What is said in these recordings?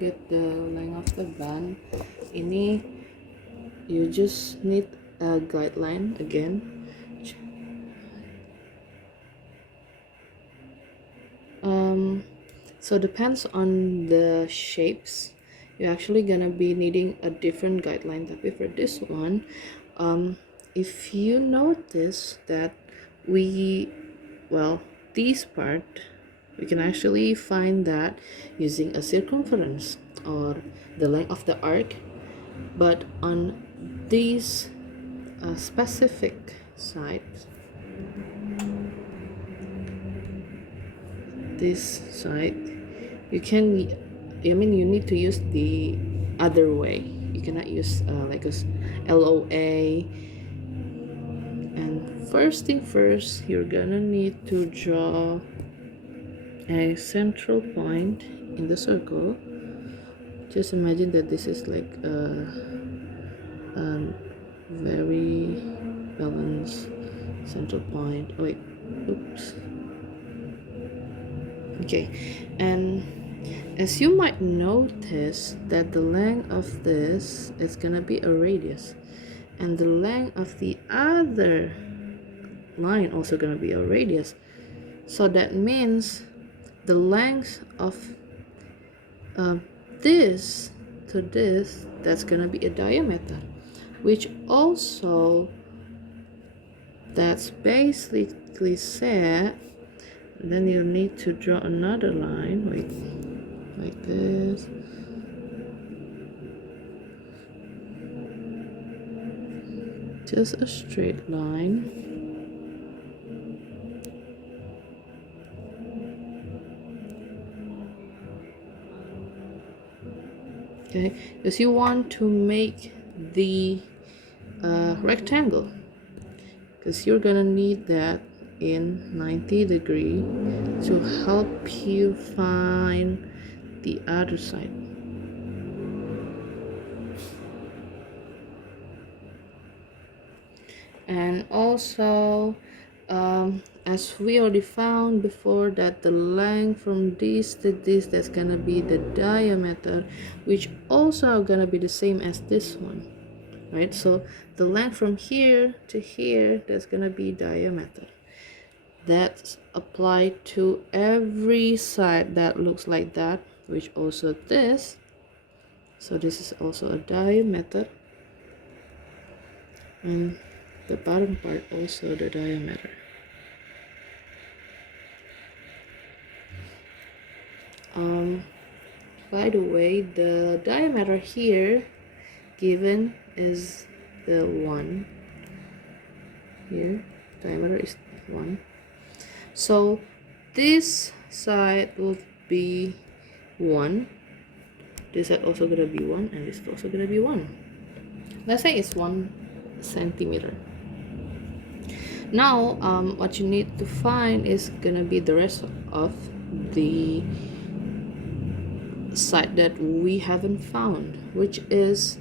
get the length of the band. Ini you just need a guideline again. So depends on the shapes, you're actually gonna be needing a different guideline. Tapi for this one, if you notice that this part, we can actually find that using a circumference or the length of the arc, but on these specific sides, this side, you need to use the other way. You cannot use like a LOA. And first thing first, you're gonna need to draw a central point in the circle. Just imagine that this is like a very balanced central point. Oh wait, oops. Okay, and as you might notice that the length of this is gonna be a radius, and the length of the other line also gonna be a radius. So that means the length of this to this, that's gonna be a diameter, which also that's basically said. Then you need to draw another line, wait, like this. Just a straight line. Okay, because you want to make the rectangle, because you're gonna need that in 90 degree to help you find the other side. And also, as we already found before, that the length from this to this, that's gonna be the diameter, which also gonna be the same as this one, right? So the length from here to here, that's gonna be diameter. That's applied to every side that looks like that, which also this. So this is also a diameter, and the bottom part also the diameter. By the way, the diameter here given is the 1 here. Diameter is 1. So this side will be 1. This side also gonna be 1, and this is also gonna be 1. Let's say it's 1 centimeter. Now what you need to find is gonna be the rest of the side that we haven't found, which is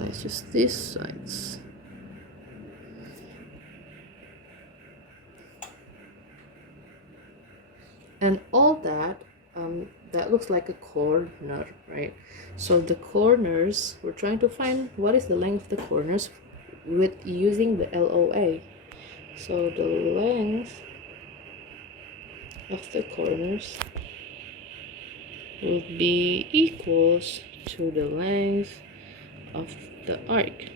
let's just these sides. And all that that looks like a corner, right? So the corners, we're trying to find what is the length of the corners with using the LOA. So the length of the corners will be equals to the length of the arc.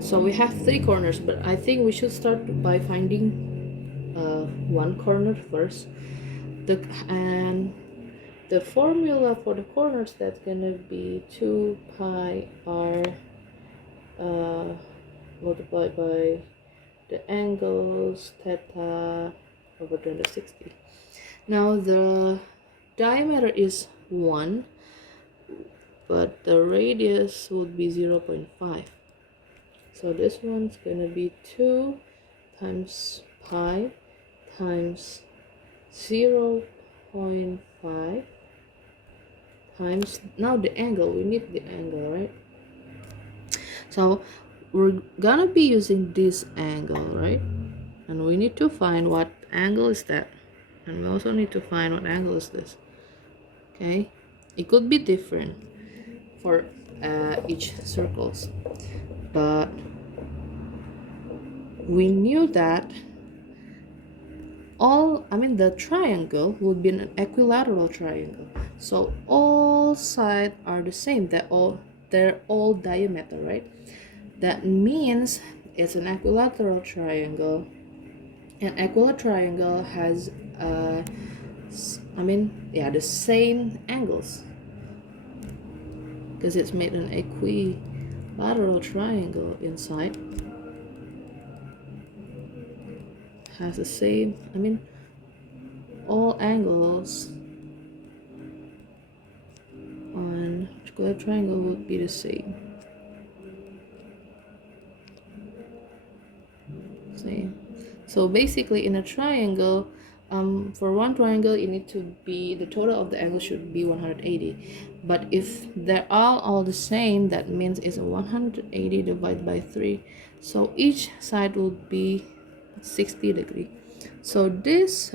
So we have 3 corners, but I think we should start by finding one corner first. And the formula for the corners, that's gonna be 2 pi r multiplied by the angles theta over 360. Now the diameter is 1, but the radius would be 0.5. So this one's gonna be 2 times pi times 0.5 times, now the angle, we need the angle, right? So we're gonna be using this angle, right? And we need to find what angle is that, and we also need to find what angle is this. Okay, it could be different for each circles, but we knew that the triangle would be an equilateral triangle, so all sides are the same. They're all diameter, right? That means it's an equilateral triangle. An equilateral triangle has the same angles, because it's made an equilateral triangle inside. Has the same, all angles on square triangle would be the same. So basically, in a triangle, for one triangle, you need to be, the total of the angle should be 180. But if they're all the same, that means it's a 180 divided by 3. So each side will be 60 degree. So this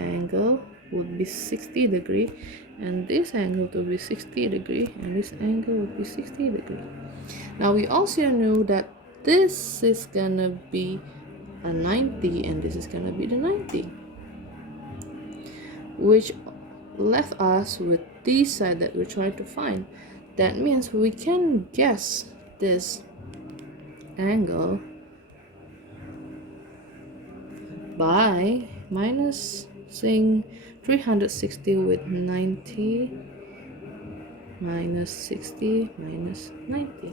angle would be 60 degree, and this angle would be 60 degree, and this angle would be 60 degree. Now we also knew that this is gonna be a 90 and this is gonna be the 90, which left us with this side that we're trying to find. That means we can guess this angle by minusing 360 with 90 minus 60 minus 90,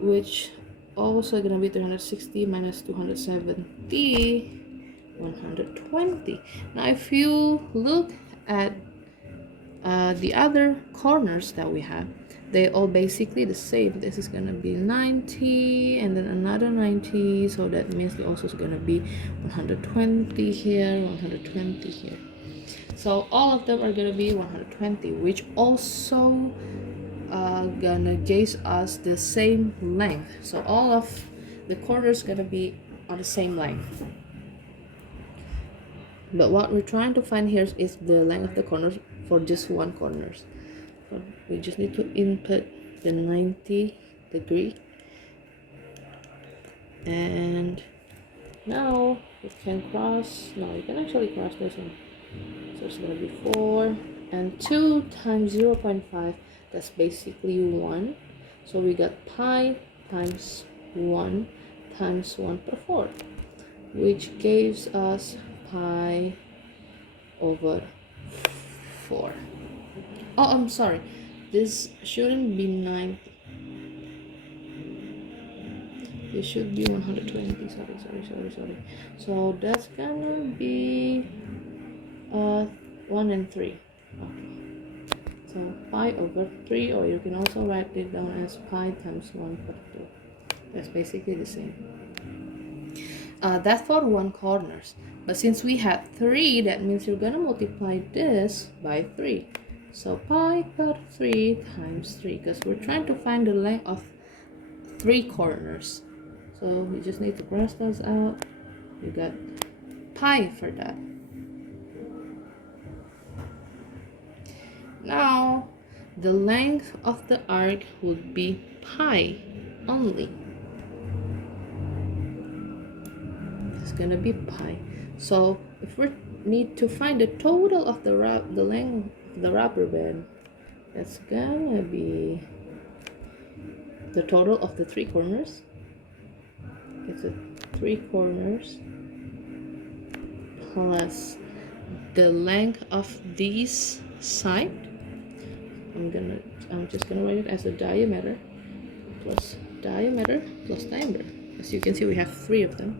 which also gonna be 360 minus 270, 120. Now if you look at the other corners that we have, they all basically the same. This is gonna be 90 and then another 90, so that means it also is gonna be 120 here, 120 here. So all of them are gonna be 120, which also gonna give us the same length. So all of the corners gonna be on the same length. But what we're trying to find here is the length of the corners for just one corners. So we just need to input the 90 degree, and now you can cross. No, you can actually cross this one. So it's gonna be 4 and 2 times 0.5. That's basically 1. So we got pi times 1 times 1 per 4, which gives us pi over 4. Oh, I'm sorry. This shouldn't be 90. This should be 120. Sorry. So that's gonna be 1 and 3. Okay. So pi over 3, or you can also write it down as pi times 1 per 2. That's basically the same. That's for one corners. But since we had 3, that means you're gonna multiply this by 3. So pi per 3 times 3, because we're trying to find the length of 3 corners. So we just need to cross those out. You got pi for that. Now the length of the arc would be pi only. It's gonna be pi. So if we need to find the total of the length of the rubber band, that's gonna be the total of the 3 corners. It's a 3 corners plus the length of this side. I'm just gonna write it as a diameter plus diameter. As you can see, we have 3 of them.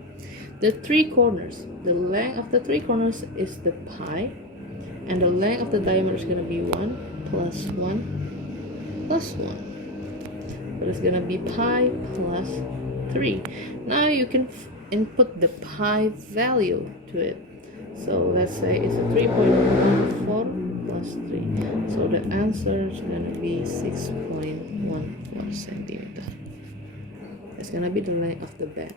The 3 corners, the length of the 3 corners is the pi, and the length of the diameter is gonna be 1 plus 1 plus 1. But it's gonna be pi plus 3. Now you can input the pi value to it. So let's say it's a 3.14 plus 3. So the answer is going to be 6.14. 0.14 centimeter. That's gonna be the length of the band.